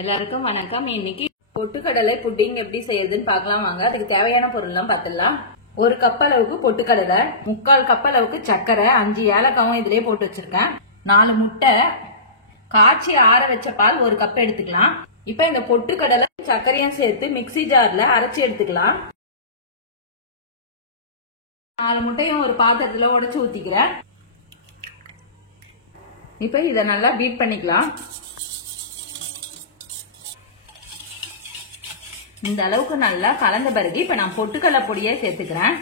எல்லாருக்கும் வணக்கம். இன்னைக்கு பொட்டுக்கடலை புட்டிங் எப்படி செய்யறதுன்னு பார்க்கலாம் வாங்க. அதுக்கு தேவையான பொருள்லாம் பார்த்துடலாம். 1 கப் அளவுக்கு பொட்டுக்கடலை, 3/4 கப் அளவுக்கு சர்க்கரை, 5 ஏலக்காவும் இதுலயே போட்டு வச்சிருக்கேன், 4 முட்டை, காய்ச்சி ஆற வச்ச பால் 1 கப் எடுத்துக்கலாம். இப்ப இந்த பொட்டுக்கடலை சர்க்கரையும் சேர்த்து மிக்ஸி ஜார்ல அரைச்சி எடுத்துக்கலாம். 4 முட்டையும் ஒரு பாத்திரத்துல உடைச்சு ஊத்திக்கிறேன். இப்ப இத நல்லா பீட் பண்ணிக்கலாம். இந்த அளவுக்கு நல்லா கலந்த பிறகு இப்ப நான் பொட்டுக்கடலை பொடியை சேர்த்துக்கிறேன்.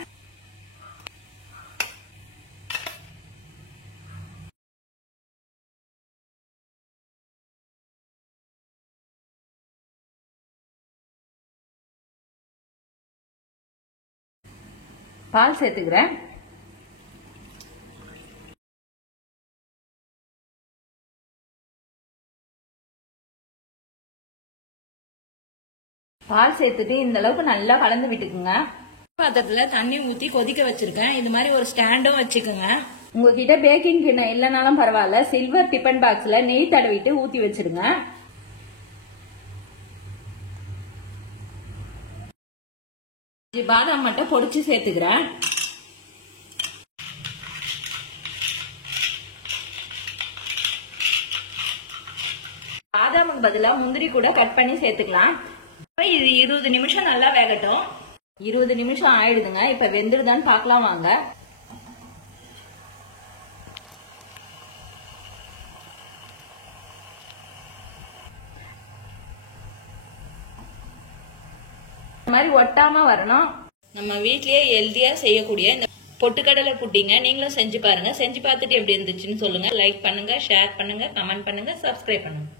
பால் சேர்த்துக்கிறேன். பால் சேர்த்துட்டு இந்த அளவுக்கு நல்லா கலந்து விட்டுக்குங்க. பாத்திரத்துல தண்ணி ஊத்தி கொதிக்க வச்சிருக்கேன். இது மாதிரி ஒரு ஸ்டாண்டும் வச்சுக்கோங்க. உங்ககிட்ட பேக்கிங் கிண்ணம் இல்லைனாலும் பரவாயில்ல, சில்வர் டிபன் பாக்ஸ்ல நெய் தடவிட்டு ஊத்தி வச்சிருங்க. பாதாம் மட்டும் பொடிச்சு சேர்த்துக்கிறேன். பாதாமுக்கு பதிலா முந்திரி கூட கட் பண்ணி சேர்த்துக்கலாம். இது 20 நிமிஷம் நல்லா வேகட்டும். 20 நிமிஷம் ஆயிடுதுங்க. இப்ப வெந்துடுதான்னு பார்க்கலாம் வாங்க. இந்த மாதிரி ஒட்டாம வரணும். நம்ம வீட்லயே ஹெல்தியா செய்யக்கூடிய இந்த பொட்டுக்கடலை புட்டிங்க நீங்களும் செஞ்சு பாருங்க. செஞ்சு பார்த்துட்டு எப்படி இருந்துச்சுன்னு சொல்லுங்க. லைக் பண்ணுங்க, ஷேர் பண்ணுங்க, கமெண்ட் பண்ணுங்க, சப்ஸ்கிரைப் பண்ணுங்க.